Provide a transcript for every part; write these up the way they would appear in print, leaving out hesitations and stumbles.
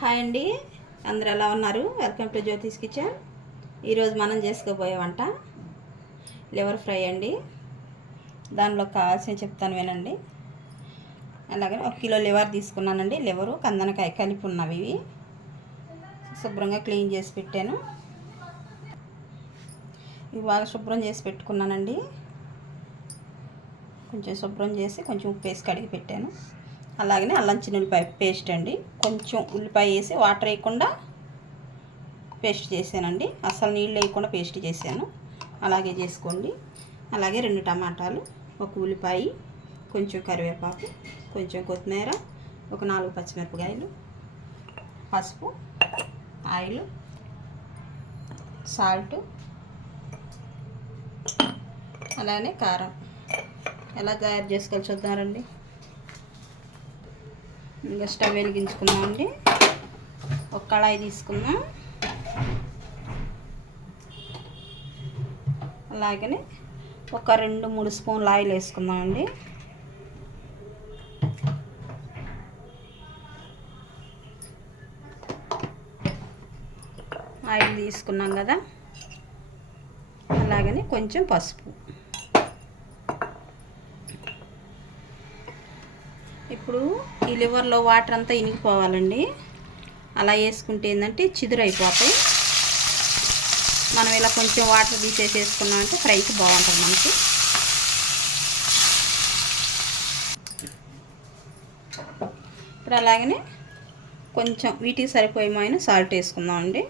Hi అండి, అందరు ఎలా ఉన్నారు? Welcome to Jyothish kitchen. ఈరోజు మనం చేసుకోబోయే వంట లివర్ ఫ్రై అండి. దానిలో కావాల్సిన చెప్తాను వినండి. అలాగే 1 కిలో లివర్ తీసుకున్నానండి. లివరు కందనకాయ కలిపి ఉన్నవి ఇవి శుభ్రంగా క్లీన్ చేసి పెట్టాను. ఇవి బాగా శుభ్రం చేసి పెట్టుకున్నానండి. కొంచెం శుభ్రం చేసి కొంచెం ఉప్పు వేసి కడిగి పెట్టాను. అలాగనే అల్లం చిన్నుల్లిపాయ పేస్ట్ అండి. కొంచెం ఉల్లిపాయ వేసి వాటర్ వేయకుండా పేస్ట్ చేశానండి. అసలు నీళ్ళు వేయకుండా పేస్ట్ చేశాను. అలాగే చేసుకోండి. అలాగే 2 టమాటాలు, 1 ఉల్లిపాయ, కొంచెం కరివేపాకు, కొంచెం కొత్తిమీర, ఒక 4 పచ్చిమిరపకాయలు, పసుపు, ఆయిల్, సాల్ట్, అలానే కారం. ఎలా తయారు చేసుకోవాలి చూద్దారండి. ఇంకా స్టవ్ వెలిగించుకుందామండి. ఒక కళాయి తీసుకుందాం. అలాగనే ఒక 2-3 స్పూన్లు ఆయిల్ వేసుకుందామండి. ఆయిల్ తీసుకున్నాం కదా. అలాగనే కొంచెం పసుపు. ఇప్పుడు ఈ లివర్లో వాటర్ అంతా ఇనిగిపోవాలండి. అలా వేసుకుంటే ఏంటంటే చిదురు అయిపోతాయి. మనం ఇలా కొంచెం వాటర్ తీసేసి వేసుకున్నామంటే ఫ్రైకి బాగుంటుంది మనకి. ఇప్పుడు అలాగనే కొంచెం వీటికి సరిపోయేమైన సాల్ట్ వేసుకుందామండి.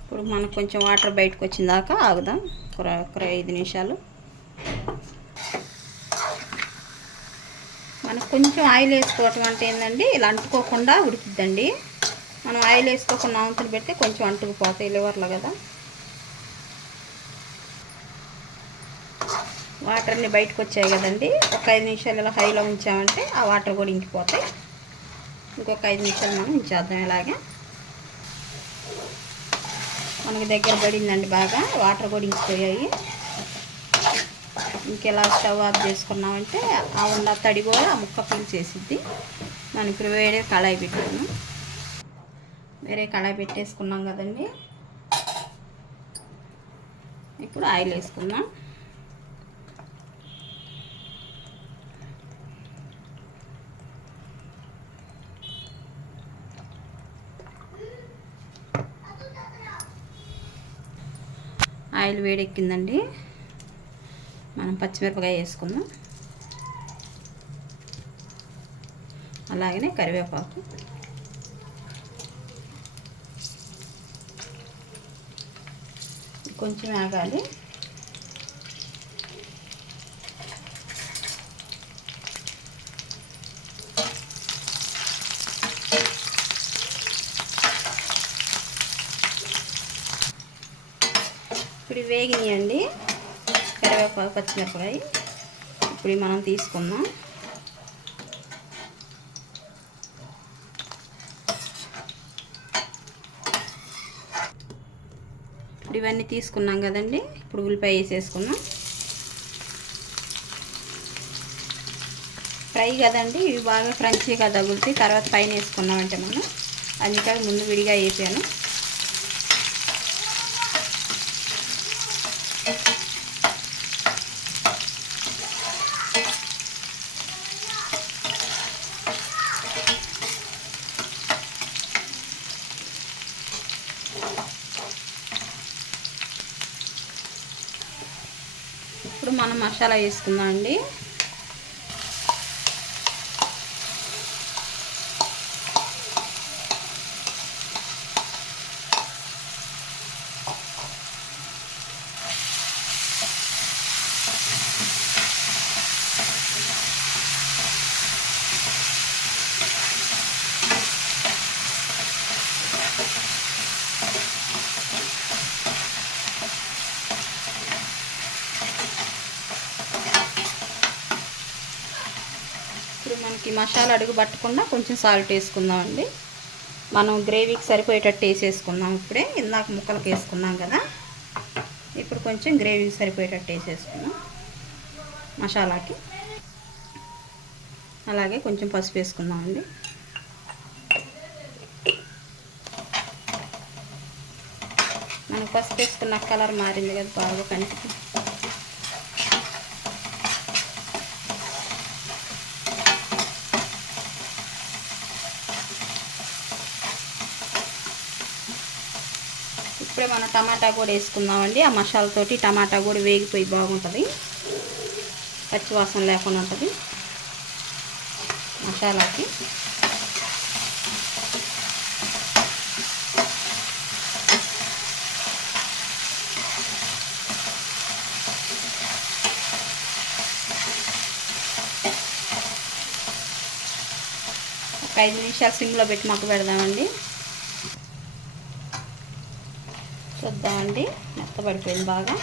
ఇప్పుడు మనకు కొంచెం వాటర్ బయటకు వచ్చిన దాకా ఆగుదాం. ఒక 5 నిమిషాలు. మనకు కొంచెం ఆయిల్ వేసుకోవటం అంటే ఏంటండి, ఇలా అంటుకోకుండా ఉడికిద్దండి. మనం ఆయిల్ వేసుకోకుండా ఆవుతులు పెడితే కొంచెం అంటుకుపోతాయి లివర్లో కదా. వాటర్ అన్నీ బయటకు వచ్చాయి కదండి. ఒక 5 నిమిషాలు ఇలా హైలో ఉంచామంటే ఆ వాటర్ కూడా ఇంకిపోతాయి. ఇంకొక 5 నిమిషాలు మనం ఉంచేద్దాం. ఇలాగే మనకి దగ్గర పడిందండి బాగా. వాటర్ కూడా ఇంకిపోయాయి. ఇంకెలా స్టవ్ ఆఫ్ చేసుకున్నామంటే ఆ ఉన్న తడి కూడా ఆ ముక్క పీల్చేసిద్ది. మనం ఇప్పుడు వేరే కళాయి పెట్టాను. వేరే కళాయి పెట్టేసుకున్నాం కదండి. ఇప్పుడు ఆయిల్ వేసుకుందాం. ఆయిల్ వేడెక్కిందండి. మనం పచ్చిమిరపకాయ వేసుకుందాం. అలాగనే కరివేపాకు, కొంచెం ఆగాలి. ఇప్పుడు వేగినాయండి కరివేపాకు, పచ్చిమిరపకాయ. ఇప్పుడు మనం తీసుకుందాం. ఇప్పుడు ఇవన్నీ తీసుకున్నాం కదండి. ఇప్పుడు ఉల్లిపాయ వేసేసుకున్నాం. ఫ్రై కదండి, ఇవి బాగా క్రంచీగా తగులుతాయి. తర్వాత పైన వేసుకున్నామంటే మనం, అందుకని ముందు విడిగా వేసాను. ఇప్పుడు మనం మసాలా వేసుకుందాం అండి. ఇప్పుడు మనకి మసాలా అడుగు పట్టకుండా కొంచెం సాల్ట్ వేసుకుందామండి. మనం గ్రేవీకి సరిపోయేటట్టు వేసేసుకుందాం. ఇప్పుడే ఇందాక ముక్కలకు వేసుకున్నాం కదా. ఇప్పుడు కొంచెం గ్రేవీకి సరిపోయేటట్టు వేసేసుకుందాం మసాలాకి. అలాగే కొంచెం పసుపు వేసుకుందామండి. మనం పసుపు వేసుకున్న కలర్ మారింది కదా, బాగా కనిపి ఇప్పుడే మనం టమాటా కూడా వేసుకుందామండి. ఆ మసాలాతోటి టమాటా కూడా వేగిపోయి బాగుంటుంది, పచ్చివాసన లేకుండా ఉంటుంది మసాలాకి. ఒక 5 నిమిషాలు సిమ్లో పెట్టి మగ్గ పెడదామండి. చూద్దామండి, మెత్తబడిపోయింది బాగా.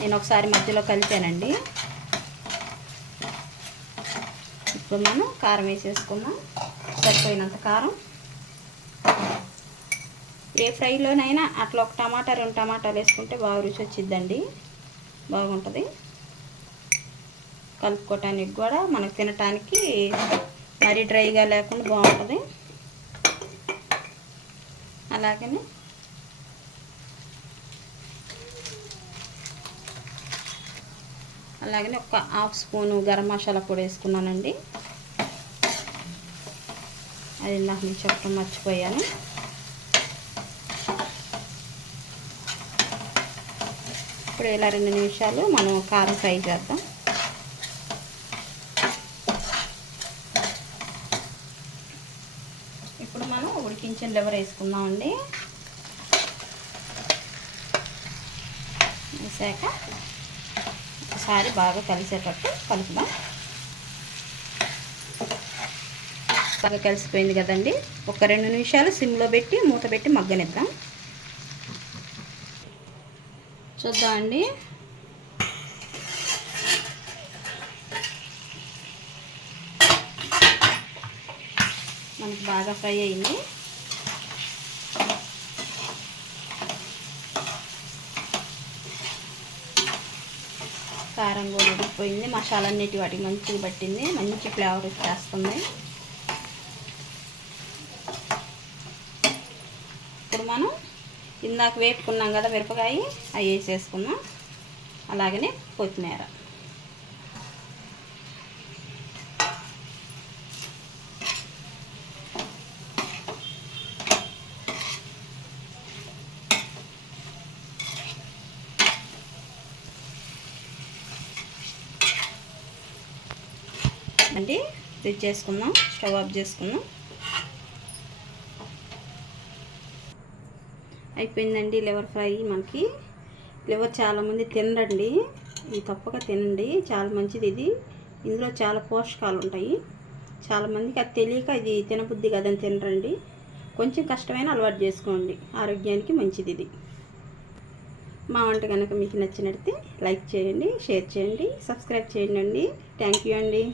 నేను ఒకసారి మధ్యలో కలిపానండి. ఇప్పుడు మనం కారం వేసేసుకుందాం, సరిపోయినంత కారం. ఏ ఫ్రైలోనైనా అట్లా ఒక టమాటా 2 టమాటాలు వేసుకుంటే బాగా రుచి వచ్చిద్దండి, బాగుంటుంది. కలుపుకోవటానికి కూడా మనకు తినటానికి మరీ డ్రైగా లేకుండా బాగుంటుంది. అలాగనే ఒక 1/2 స్పూను గరం మసాలా పొడి వేసుకున్నానండి. అది నాకు నేను చెప్పడం మర్చిపోయాను. ఇప్పుడు ఇలా 2 నిమిషాలు మనం కారం ఫ్రై చేద్దాం. ఇప్పుడు మనం ఉడికించిన లివర్ వేసుకుందామండి. వేసాక ఒకసారి బాగా కలిసేటట్టు కలుపుదాం. బాగా కలిసిపోయింది కదండి. ఒక 2 నిమిషాలు సిమ్లో పెట్టి మూత పెట్టి మగ్గనిద్దాం. చూద్దామండి, మనకు బాగా ఫ్రై అయింది. కారం కూడా ఉడికిపోయింది, మసాలా అన్నిటి వాటికి మంచిగా పట్టింది, మంచి ఫ్లేవర్ వచ్చేస్తుంది. ఇప్పుడు మనం ఇందాక వేపుకున్నాం కదా మిరపకాయ, అవి వేసేసుకున్నాం. అలాగనే కొత్తిమీర. అండి చేసుకుందాం, స్టవ్ ఆఫ్ చేసుకుందాం. అయిపోయిందండి లివర్ ఫ్రై. మనకి లివర్ చాలామంది తినరండి, ఇది తప్పక తినండి, చాలా మంచిది ఇది. ఇందులో చాలా పోషకాలు ఉంటాయి. చాలామందికి అది తెలియక ఇది తినబుద్ధి కదని తినరండి. కొంచెం కష్టమైన అలవాటు చేసుకోండి, ఆరోగ్యానికి మంచిది ఇది. మా వంట కనుక మీకు నచ్చినట్లయితే లైక్ చేయండి, షేర్ చేయండి, సబ్స్క్రైబ్ చేయండి. థ్యాంక్ యూ అండి.